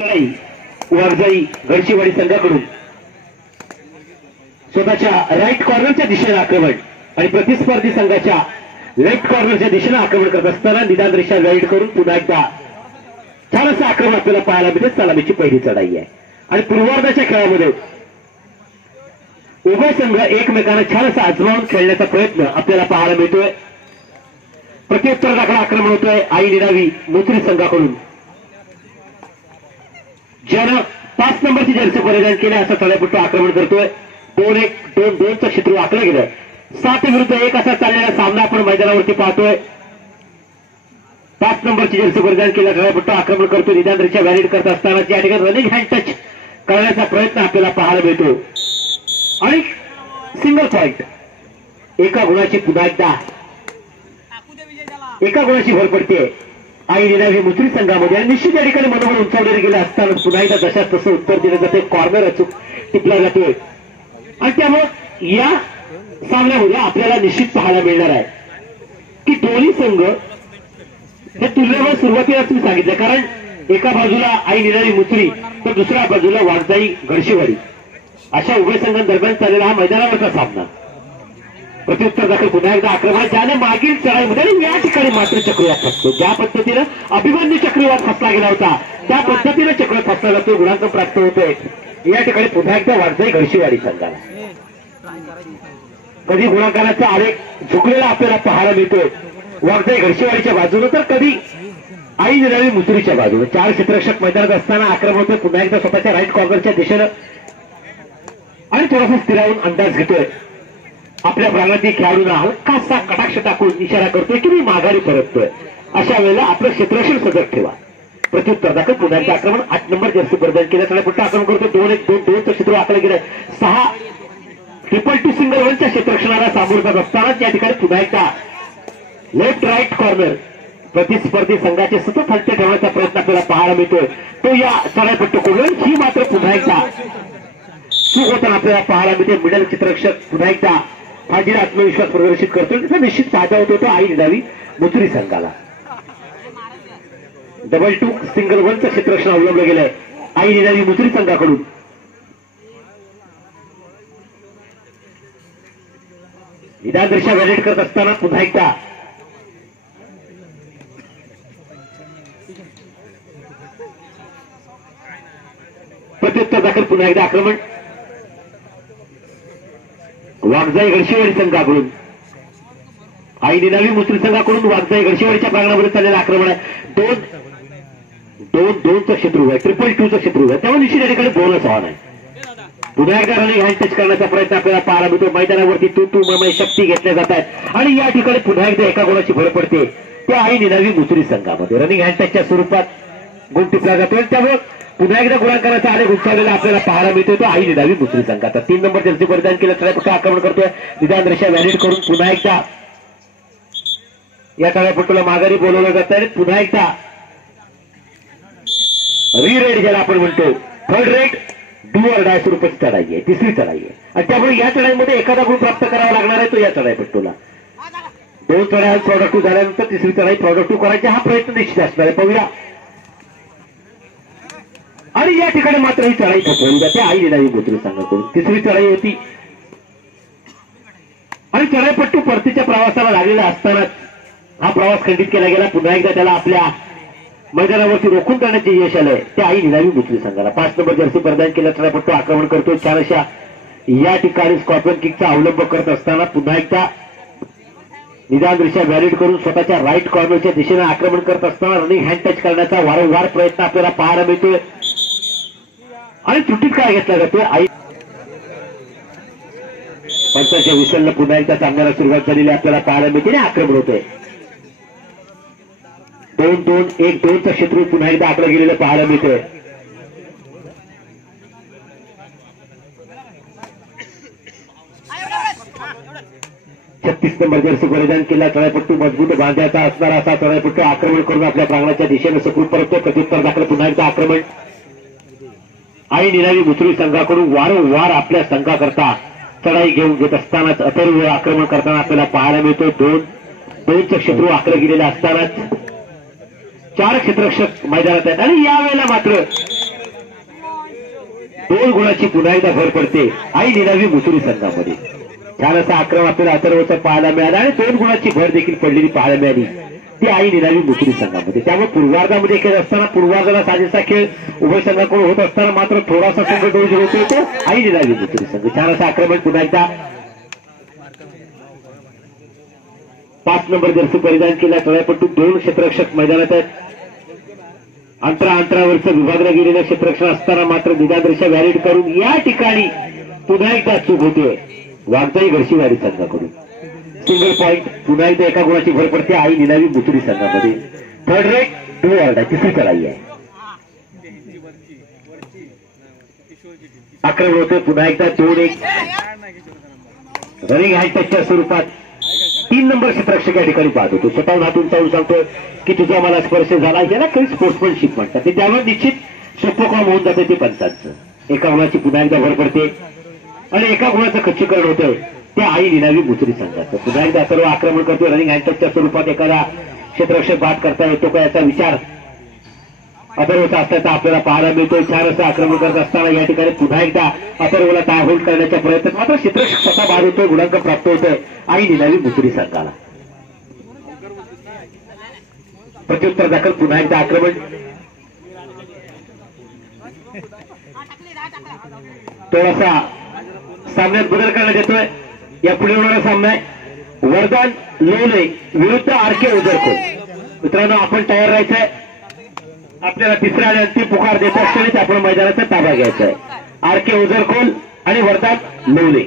वाघजाई गडचिवाडी संघाकडून स्वतःच्या राईट कॉर्नरच्या दिशेने आक्रमण आणि प्रतिस्पर्धी संघाच्या लेफ्ट कॉर्नरच्या दिशेने आक्रमण करत असताना निदान रेषा राईट करून पुन्हा एकदा छान असं आक्रमण आपल्याला पाहायला मिळते. सलामीची पहिली चढाई आहे आणि पूर्वार्धाच्या खेळामध्ये उभय संघ एकमेकांना छान असं आजमावून खेळण्याचा प्रयत्न आपल्याला पाहायला मिळतोय. प्रत्युत्तर दाखल आक्रमण होतोय आई निरावी मोचरी संघाकडून, ज्यानं 5 नंबरची जर्सी परिधान केली असा तळेपट्टू आक्रमण करतोय. 2-1-2-2चं क्षेत्र आखलं गेलं. 7 विरुद्ध 1 असा चाललेला सामना आपण मैदानावरती पाहतोय. 5 नंबरची जर्सी परिधान केला तळेपट्टू आक्रमण करतोय. निदान रेषा व्हॅलिड करत असताना या ठिकाणी रनिंग हँड टच करण्याचा प्रयत्न आपल्याला पाहायला मिळतो आणि सिंगल पॉइंट. एका गुणाची पुन्हा एकदा एका गुणाची भर पडते आई निरावी मुसरी संघामध्ये आणि निश्चित या ठिकाणी मनोबल उंचावले गेले असताना पुन्हा एकदा जशा तसं उत्तर दिलं जाते. कॉर्नर अचूक टिपला जातोय आणि त्यामुळे या सामन्यामध्ये आपल्याला निश्चित पाहायला मिळणार आहे की दोन्ही संघ हे तुल्यबळ सुरुवातीलाच मी सांगितलं, कारण एका बाजूला आई निरावी मुसरी तर दुसऱ्या बाजूला वाघजाई गडचिवाडी अशा उभय संघांदरम्यान चाललेला हा मैदानावरचा सामना. प्रत्युत्तर दाखल पुन्हा एकदा आक्रमण ज्याने मागील चढाईमध्ये आणि या ठिकाणी मात्र चक्रवात फसतो. ज्या पद्धतीनं अभिमन्यू चक्रवात फसला गेला होता त्या पद्धतीनं चक्रवात फसला जातो. गुणांक प्राप्त होतोय या ठिकाणी पुन्हा एकदा वाघजाई गडचिवाडी संघाला. कधी गुणाकाराचा आरेख झुकलेला आपल्याला पाहायला मिळतोय वाघजाई गडचिवाडीच्या बाजूने तर कधी आई निरावी मुसरीच्या बाजूने. 4 क्षेत्ररक्षक मैदानात असताना आक्रमण होतोय पुन्हा एकदा स्वतःच्या राईट कॉर्नरच्या दिशेनं आणि थोडासा स्थिरावून अंदाज घेतोय. आपल्या प्रांगणातील खेळाडूंना हलकासा कटाक्ष टाकून इशारा करतोय की मी माघारी परततोय. अशा वेळेला आपलं क्षेत्ररक्षण सजग ठेवा. प्रत्युत्तर दाखल पुन्हा एकदा आक्रमण 8 नंबर जर्सी परिधान केल्याकडे पुन्हा आक्रमण करतोय. 2-1-2-2चं क्षेत्र आखलं गेलंय. 6 2-2 सिंगल 1च्या क्षेत्ररक्षणाला सामोरं जात असतानाच या ठिकाणी पुन्हा एकदा लेफ्ट राईट कॉर्नर प्रतिस्पर्धी संघाचे सतत हलते ठेवण्याचा प्रयत्न आपल्याला पाहायला मिळतोय. तो या चढाईपट्टूकडून ही मात्र पुन्हा एकदा चूक होताना आपल्याला पाहायला मिळते. मिडल क्षेत्ररक्षक पुन्हा एकदा फाजीला आत्मविश्वास प्रदर्शित करतोय. त्याचा निश्चित फायदा होतो तो आई निरावी मुसरी संघाला. 2-2 सिंगल 1चं क्षेत्ररक्षण अवलंबलं गेलंय आई निरावी मुसरी संघाकडून. निदान रेषा व्हॅलिड करत असताना पुन्हा एकदा प्रत्युत्तर दाखल पुन्हा एकदा आक्रमण वाघजाई गडचिवाडी संघाकडून. आई निरावी मुसरी संघाकडून वाघजाई गडचिवाडीच्या प्रांगणामध्ये चाललेलं आक्रमण आहे. 2-2-2चं क्षेत्र आहे. 2-2चं क्षेत्र आहे. त्यामुळे निश्चित या ठिकाणी बोनस हवा नाही. पुन्हा एकदा रनिंग हँड टच करण्याचा प्रयत्न आपल्याला पाहायला मिळतो. मैदानावरती तू मय शक्ती घेतल्या जात आहेत आणि या ठिकाणी पुन्हा एकदा एका गुणाची भर पडते त्या आई निरावी मुसरी संघामध्ये. रनिंग हँड टचच्या स्वरूपात गुण टिपला जातोय. त्यामुळे पुन्हा एकदा गुणाकाराचा आलेख उंचावलेला आपल्याला पाहायला मिळतोय तो आई निरावी मुसरी संघाचा. 3 नंबर जर्सी परिधान केलं तळेपट्टू आक्रमण करतोय. निदान रेषा व्हॅलिड करून पुन्हा एकदा या तळेपट्टूला माघारी बोलवलं जात आहे. पुन्हा एकदा री-रेड ज्याला आपण म्हणतो third red do or die स्वरूपाची चढाई आहे. तिसरी चढाई आहे आणि त्यामुळे या चढाईमध्ये एखादा गुण प्राप्त करावा लागणार आहे तो या चढाईपट्टूला. 2 चढाई प्रॉडक्ट 2 झाल्यानंतर तिसरी चढाई प्रॉडक्ट 2 करायचा हा प्रयत्न निश्चित असणार आहे. पाहूया. आणि या ठिकाणी मात्र ही चढाई थकवली जाते आई निरावी मुसरी संघाकडून. तिसरी चढाई होती आणि चढाईपट्टू परतीच्या प्रवासाला लागलेला असतानाच हा प्रवास खंडित केला गेला. पुन्हा एकदा त्याला आपल्या मैदानावरती रोखून करण्याचे यश आलंय त्या आई निरावी मुसरी संघाला. 5 नंबर जर्सी परिधान केला चढाईपट्टू आक्रमण करतो. छान अशा या ठिकाणी स्कॉर्पियन किकचा अवलंब करत असताना पुन्हा एकदा निदान रेषा व्हॅलिड करून स्वतःच्या राईट कॉर्नरच्या दिशेने आक्रमण करत असताना रनिंग हँड टच करण्याचा वारंवार प्रयत्न आपल्याला पाहायला मिळतोय आणि त्रुटीत काय घेतला जातोय आई पंचाच्या विसलनं पुन्हा एकदा सामन्याला सुरुवात झालेली आपल्याला पाहायला मिळते आणि आक्रमण होतोय. 2-2-1-2चं क्षेत्र पुन्हा एकदा आकडं गेलेलं पाहायला मिळतंय. छत्तीस नंबर जर्सी परिधान केला चढाईपट्टू मजबूत बांध्याचा असणारा असा चढाईपट्टू आक्रमण करून आपल्या प्रांगणाच्या दिशेने सुखरूप परततो. प्रत्युत्तर दाखल पुन्हा एकदा आक्रमण आई निरावी मुसरी संघाकडून वारंवार आपल्या संघाकरता चढाई घेत असतानाच अथर्व आक्रमण करताना आपल्याला पाहायला मिळतो. 2-2चं क्षेत्र आकडं गेलेलं असतानाच 4 क्षेत्ररक्षक मैदानात आहेत आणि यावेळेला मात्र 2 गुणाची पुन्हा एकदा भर पडते आई निनावी मुसुरी संघामध्ये. छान असा आक्रमण आपल्याला अथर्वचा पाहायला मिळाला आणि 2 गुणाची भर देखील पडलेली पाहायला मिळाली ती आई निनावी मुसुरी संघामध्ये. त्यामुळे पूर्वार्धामध्ये खेळ असताना पूर्वार्धाला साजेसा खेळ उभय संघाकडून होत असताना मात्र थोडासा संघ डोळी होतो तो आई निनावी मुसुरी संघ. छान असं आक्रमण पुन्हा एकदा 5 नंबर जर्सी परिधान केला तळापट्टू 2 क्षेत्ररक्षक मैदानात आहेत. अंतरावरचं विभागलं गेलेलं क्षेत्ररक्षण असताना मात्र निदादृश्य व्हॅलिड करून या ठिकाणी पुन्हा एकदा चूक होते वाघजाई घरशीवाडी संघाकडून. सिंगल पॉइंट पुन्हा एकदा एका गुणाची भर पडते आई निनावी मुसुरी संघामध्ये. थर्ड रेट 2 ऑर्डर तिसरी चढाई आहे. आक्रमण होते पुन्हा एकदा 2-1 रनिंग हँड टचच्या स्वरूपात 3 नंबर क्षेत्ररक्षक या ठिकाणी पाहत होतो. स्वतःहून हातून चालून सांगतोय की तुझा मला स्पर्श झाला. याला काही स्पोर्ट्समॅनशिप म्हणतात ते त्यावर निश्चित सोपं काम होऊन जाते ते पंचांचं. एका गुणाची पुन्हा एकदा भर पडते आणि एका गुणाचं खच्चीकरण होतंय ते आई निनावी मुसुरी संघाचं. पुन्हा एकदा सर्व आक्रमण करतोय रनिंग हँड टचच्या स्वरूपात. एखादा क्षेत्ररक्षक बाद करता येतो का याचा विचार अथर्वचा असल्याचा आपल्याला पाहायला मिळतोय. छान असं आक्रमण करत असताना या ठिकाणी पुन्हा एकदा अथर्वला टाय होल्ड करण्याच्या प्रयत्नात मात्र क्षेत्ररक्षक स्वतः बाद होतोय. गुणांक प्राप्त होतोय आई निनावी मुसुरी संघाला. प्रत्युत्तर दाखल पुन्हा एकदा आक्रमण थोडासा सामन्यात बदल करण्यात येतोय. या पुढे होणारा सामना आहे वरदान लोणे विरुद्ध आरके उजरकोल. मित्रांनो आपण तयार राहायचंय. आपल्याला तिसऱ्या आणि अंतिम पुकार देता क्षणीच आपण मैदानाचा ताबा घ्यायचा आहे. आरके उजरकोल आणि वरदान लोणे.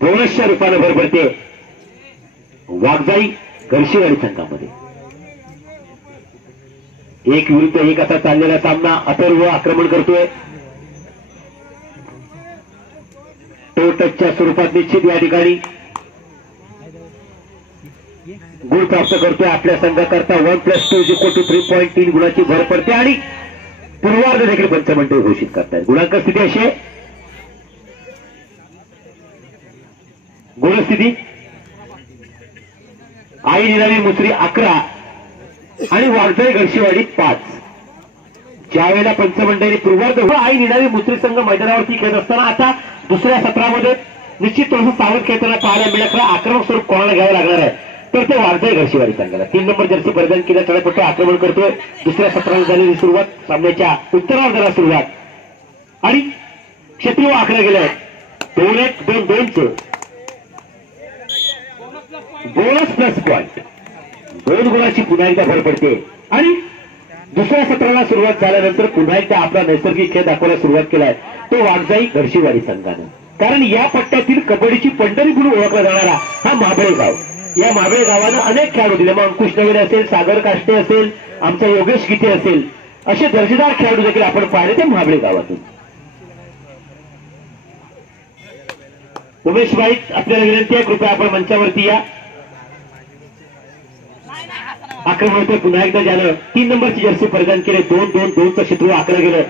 बोनसच्या रूपाने भर पडते वाघजाई घरशीवाडी संघामध्ये. 1 विरुद्ध 1 असा चाललेला सामना. अथर्व आक्रमण करतोय. टो टचच्या स्वरूपात निश्चित या ठिकाणी गुण प्राप्त करतोय आपल्या संघाकरता. 1+2 = 3.3 गुणाची भर पडते आणि पूर्वार्ध देखील पंचमंडळ घोषित करतायत. गुणांक स्थिती अशी आहे. गुणस्थिती आई निनावी मुसरी 11 आणि वाघजाई घरशीवाडी 5. ज्या वेळेला पंचमंडळी पूर्वार्ध आई निनावी मुसरी संघ मैदानावरती खेळत असताना आता दुसऱ्या सत्रामध्ये निश्चित थोडंसं सावध खेळताना पाहायला मिळालं. आक्रमक स्वरूप कोणाला घ्यावं लागणार आहे तर ते वाघजाई घरशीवाडी संघाला. 3 नंबर जर्सी परिधान केल्या तळापट्टू आक्रमण करतोय. दुसऱ्या सत्राला झालेली सुरुवात सामन्याच्या उत्तरार्धाला सुरुवात आणि क्षेत्रीय आखले गेले 2-1 2-2 बोनस प्लस पॉइंट 2 गुणाची पुन्हा एकदा भर पडते आणि दुसऱ्या सत्राला सुरुवात झाल्यानंतर पुन्हा एकदा आपला नैसर्गिक खेळ दाखवायला सुरुवात केलाय तो वाघजाई घरशीवाडी संघानं. कारण या पट्ट्यातील कबड्डीची पंढरी म्हणून ओळखला जाणारा हा महाबळे गाव. या महाबळे गावानं अनेक खेळाडू दिले. मग अंकुश नवीन असेल, सागर काष्टे असेल, आमचा योगेश गीते असेल, असे दर्जेदार खेळाडू देखील आपण पाहिले ते महाबळे गावातून. उमेश भाई आपल्याला विनंती आहे कृपया आपण मंचावरती या. आक्रमण होते पुन्हा एकदा ज्यानं 3 नंबरची जर्सी परिधान केले. 2-2-2चं क्षेत्र आखलं गेलं.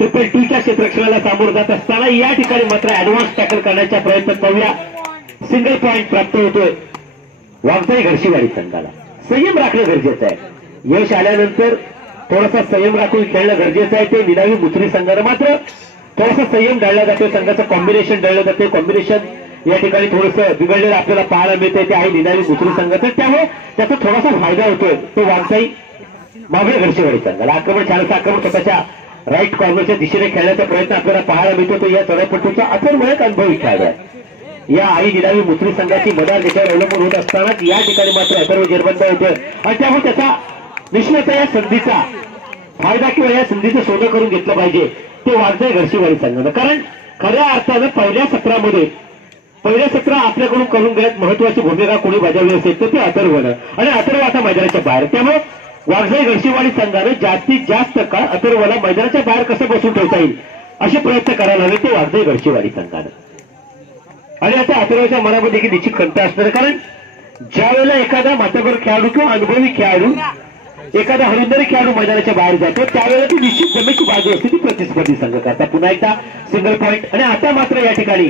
2-2च्या क्षेत्ररक्षणाला सामोरं जात असताना या ठिकाणी मात्र ऍडव्हान्स टॅकल करण्याच्या प्रयत्नात पाहूया. सिंगल पॉइंट प्राप्त होतोय वाघजाई घरशीवाडी संघाला. संयम राखणं गरजेचं आहे. यश आल्यानंतर थोडासा संयम राखून खेळणं गरजेचं आहे. ते निनावी मुसरी संघानं मात्र थोडासा संयम डाळला जातोय. संघाचं कॉम्बिनेशन डाळलं जाते. कॉम्बिनेशन या ठिकाणी थोडंसं बिघडलेलं आपल्याला पाहायला मिळतंय. ते आहे निनावी मुसरी संघाचं. त्यामुळे त्याचा थोडासा फायदा होतोय तो वाघजाई महाबळे घरशीवाडी संघाला. आक्रमण छानसं आक्रमण स्वतःच्या राईट कॉर्नरच्या दिशेने खेळण्याचा प्रयत्न आपल्याला पाहायला मिळतो. तो या चढाईपट्टूचा अथर्व एक अनुभवी खेळाडू आहे. या आई निनावी मुसरी संघाची मदार देशावर अवलंबून होत असताना या ठिकाणी मात्र अथर्व जेरबंद होतोय आणि त्यामुळे त्याचा निश्चितच या संधीचा फायदा किंवा या संधीचं सोनं करून घेतलं पाहिजे ते वाघजाई घरशीवाडी संघानं. कारण खऱ्या अर्थानं पहिल्या सत्रामध्ये पहिलं सत्र आपल्याकडून करून घेण्यात महत्वाची भूमिका कोणी बजावली असेल तर ते अथर्वनं आणि अथर्व आता मैदानाच्या बाहेर. त्यामुळे वाघजाई घरशीवाडी संघानं जास्तीत जास्त काळ अथर्वला मैदानाच्या बाहेर कसं बसून ठेवता येईल असे प्रयत्न करायला हवे ते वाघजाई घरशीवाडी संघानं. आणि आता अथर्वच्या मनामध्ये देखील निश्चित खंत असणार. कारण ज्या वेळेला एखादा माथाभर खेळाडू किंवा अनुभवी खेळाडू एखादा हरंदरी खेळाडू मैदानाच्या बाहेर जातो त्यावेळेला ती निश्चित जमेची बाजू असते ती प्रतिस्पर्धी संघ करता. पुन्हा एकदा सिंगल पॉईंट. आणि आता मात्र या ठिकाणी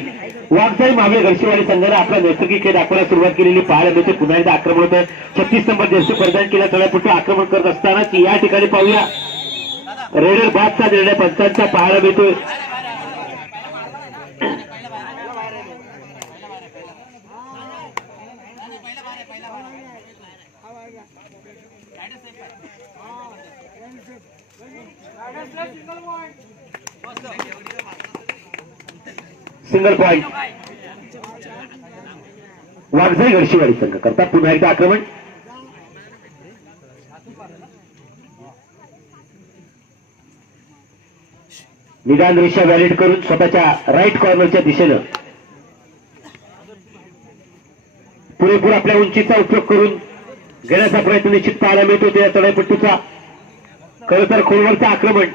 वाघजाई मावळे घरशीवाडी संघाने आपला नैसर्गिक खेळ दाखवायला सुरुवात केलेली पाहायला मिळते. पुन्हा एकदा आक्रमण होत आहे. 36 नंबर जर्सी परिधान केला तळापट्टू आक्रमण करत असतानाच या ठिकाणी पाहूया रेडर बादचा निर्णय पंचांचा पाहायला मिळतोय. सिंगल पॉइंट वाघजाई घरशीवाडी संघ करता. पुन्हा एकदा आक्रमण. निदान रेषा व्हॅलिड करून स्वतःच्या राईट कॉर्नरच्या दिशेनं पुरेपूर आपल्या उंचीचा उपयोग करून घेण्याचा प्रयत्न निश्चित पाहायला मिळतो त्या तळापट्टूचा. खरं तर खोलवरचं आक्रमण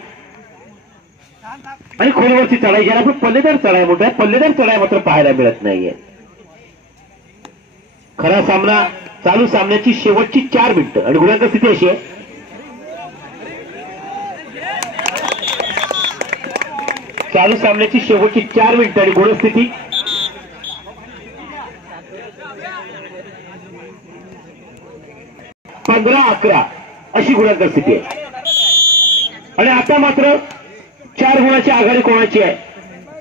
आणि खोलवरची चढाई ज्याला आपण पल्लेदार चढाई म्हणतोय पल्लेदार चढाई मात्र पाहायला मिळत नाहीये. खरा सामना चालू सामन्याची शेवटची 4 मिनिटं आणि गुणांक स्थिती अशी आहे चालू सामन्याची शेवटची 4 मिनिटं आणि गुणस्थिती 15-11 अशी गुणांक स्थिती आहे. आणि आता मात्र 4 गुणाची आघाडी कोणाची आहे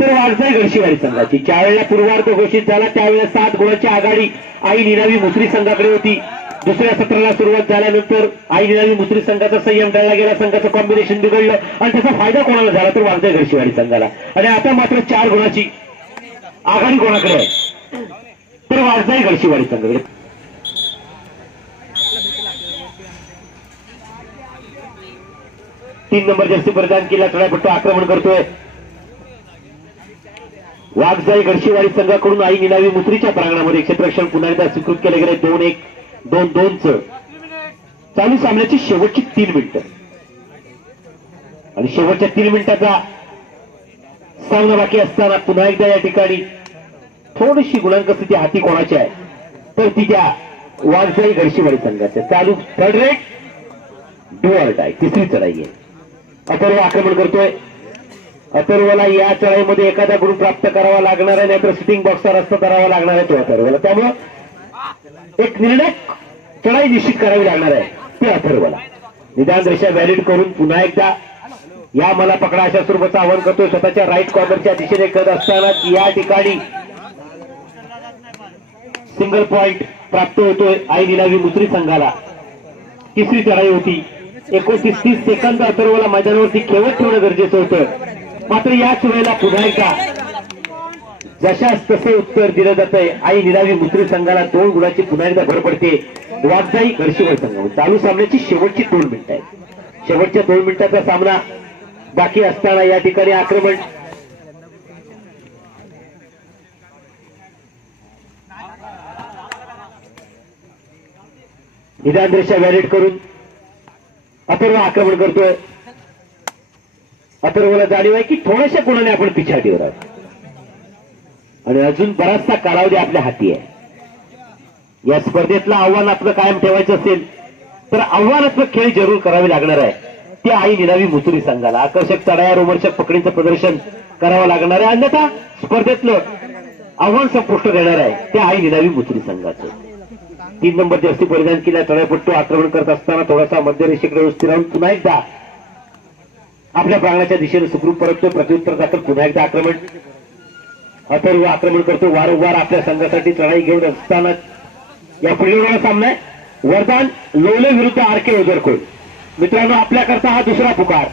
तर वाघजाई घरशीवाडी संघाची. ज्या वेळेला पूर्वार्ध घोषित झाला त्यावेळेला 7 गुणाची आघाडी आई निनावी मुसरी संघाकडे होती. दुसऱ्या सत्राला सुरुवात झाल्यानंतर आई निनावी मुसरी संघाचा संयम टळला गेला. संघाचं कॉम्बिनेशन बिघडलं आणि त्याचा फायदा कोणाला झाला तर वाघजाई घरशीवाडी संघाला. आणि आता मात्र 4 गुणाची आघाडी कोणाकडे आहे तर वाघजाई घरशीवाडी संघाकडे. तीन नंबर जर्सी परिधान केला तळापट्टू आक्रमण करतोय. वाघजाई घरशीवाडी संघाकडून आई निनावी मुसरीच्या प्रांगणामध्ये क्षेत्ररक्षण पुन्हा एकदा स्वीकृत केले गेले. 2-1 2-2 चालू सामन्याची शेवटची 3 मिनिटं आणि शेवटच्या 3 मिनिटाचा सामना बाकी असताना पुन्हा एकदा या ठिकाणी थोडीशी गुणांक स्थिती हाती कोणाची आहे तर ती त्या वाघजाई घरशीवाडी संघाच्या. चालू थर्ड रेट डुअर डाय तिसरी चढाई आहे. अथर्व आक्रमण करतोय. अथर्वला या चढाईमध्ये एखादा गुण प्राप्त करावा लागणार आहे नाहीतर सिटिंग बॉक्सचा रस्ता करावा लागणार आहे तो अथर्वला. त्यामुळं एक निर्णायक चढाई निश्चित करावी लागणार आहे ते अथर्वला. निदान रेषा व्हॅलिड करून पुन्हा एकदा या मला पकडा अशा स्वरूपाचं आवाहन करतोय. स्वतःच्या राईट कॉर्नरच्या दिशेने करत असताना या ठिकाणी सिंगल पॉइंट प्राप्त होतोय आई निनावी मुसरी संघाला. तिसरी चढाई होती. 29-30 सेकंद अथर्वला मैदानावरती खेळत ठेवणं गरजेचं होतं. मात्र याच वेळेला पुन्हा एकदा जशास तसे उत्तर दिलं जातंय. आई निनावी मुसरी संघाला 2 गुणाची पुन्हा एकदा भर पडते वाघजाई घरशीवाडी संघावर. चालू सामन्याची शेवटची 2 मिनिटं आहे. शेवटच्या 2 मिनिटाचा सामना बाकी असताना या ठिकाणी आक्रमण निदान रेषा व्हॅलिड करून अथर्व आक्रमण करतोय. अथर्वला जाणीव आहे की थोड्याशा गुणाने आपण पिछाडीवर आहोत आणि अजून बराचसा कालावधी आपल्या हाती आहे. या स्पर्धेतलं आव्हान आपलं कायम ठेवायचं असेल तर आव्हानात्मक खेळ जरूर करावे लागणार आहे. ते आई निनावी मुसरी संघाला आकर्षक चढाया रोमर्षक पकडीचं प्रदर्शन करावं लागणार आहे. अन्यथा स्पर्धेतलं आव्हान संपुष्ट देणार आहे ते आई निनावी मुसरी संघाचं. 3 नंबर जर्सी परिधान केला तळापट्टू आक्रमण करत असताना थोडासा मध्यरेषेकडे स्थिर राहून पुन्हा एकदा आपल्या प्रांगणाच्या दिशेने सुखरूप परततो. प्रत्युत्तर दाखल पुन्हा एकदा आक्रमण. अथर्व आक्रमण करतो. वारंवार आपल्या संघासाठी चढाई घेऊन असताना या पुढील सामना आहे वरदान लोले विरुद्ध आरके ओझरकोड. मित्रांनो आपल्याकरता हा दुसरा पुकार.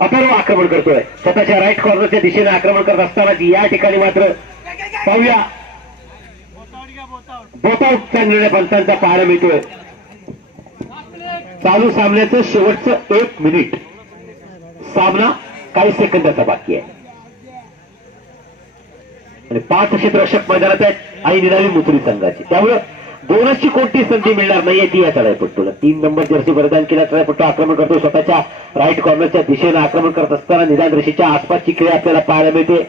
अथर्व आक्रमण करतोय. स्वतःच्या राईट कॉर्नरच्या दिशेने आक्रमण करत असताना या ठिकाणी मात्र पाहूया बोटाउटचा निर्णय पंचांचा पाहायला मिळतोय. चालू सामन्याचं शेवटचं 1 मिनिट. सामना काही सेकंदाचा बाकी आहे आणि 5 क्षेत्ररक्षक मैदानात आहेत आई निनावी मुसरी संघाची. त्यामुळे बोनसची कोणती संधी मिळणार नाहीये ती या तळापट्टूला. 3 नंबर जर्सी परिधान केला तळापट्टू आक्रमण करतो. स्वतःच्या राईट कॉर्नरच्या दिशेने आक्रमण करत असताना निदान रेषेच्या आसपासची खेळ आपल्याला पाहायला मिळते.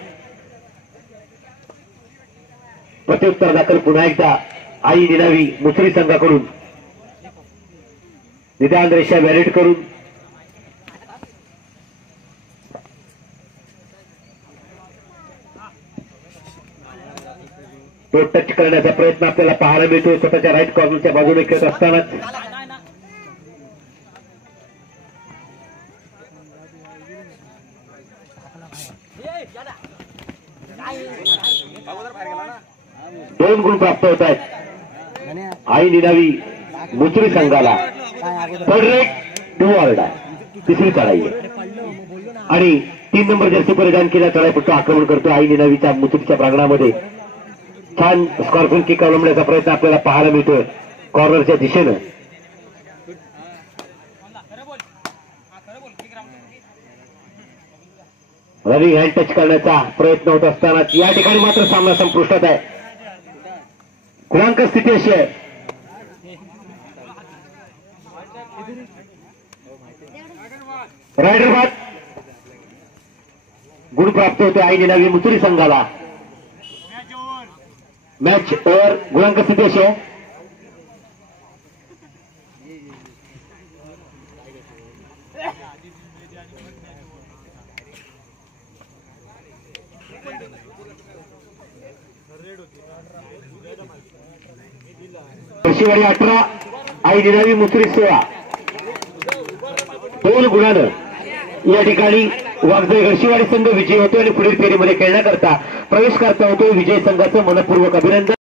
प्रत्युत्तर दाखल पुन्हा एकदा आई निनावी मुसरी संघाकडून निदान रेषा व्हॅलिड करून तो टच करण्याचा प्रयत्न आपल्याला पाहायला मिळतो स्वतःच्या राईट कॉर्नरच्या बाजूने खेळत असतानाच. दोन गुण प्राप्त होत आहेत आई निनावी मुसरी संघाला. तिसरी चढाई आणि 3 नंबर जर्सी परिधान केला चढाईपट्टू आक्रमण करतो आई निनावीच्या मुसरीच्या प्रांगणामध्ये. छान स्कॉर्पिन किक अवलंबण्याचा प्रयत्न आपल्याला पाहायला मिळतोय कॉर्नरच्या दिशेनं. रनिंग हँड टच करण्याचा प्रयत्न होत असताना या ठिकाणी मात्र सामना संपुष्टात आहे. गुणांक स्थिती अशी आहे रायडर बाद. गुण प्राप्त होते आई निनावी मुसरी संघाला. Match over. गुणांक स्थिती अशी आहे वर्षीवाडी 18 आई निनावी मुसरी 16. 2 गुणानं या ठिकाणी वाघजाई घरशीवाडी संघ विजयी होतो आणि पुढील फेरीमध्ये खेळण्याकरता प्रवेश करता होतो. विजय संघाचं मनपूर्वक अभिनंदन.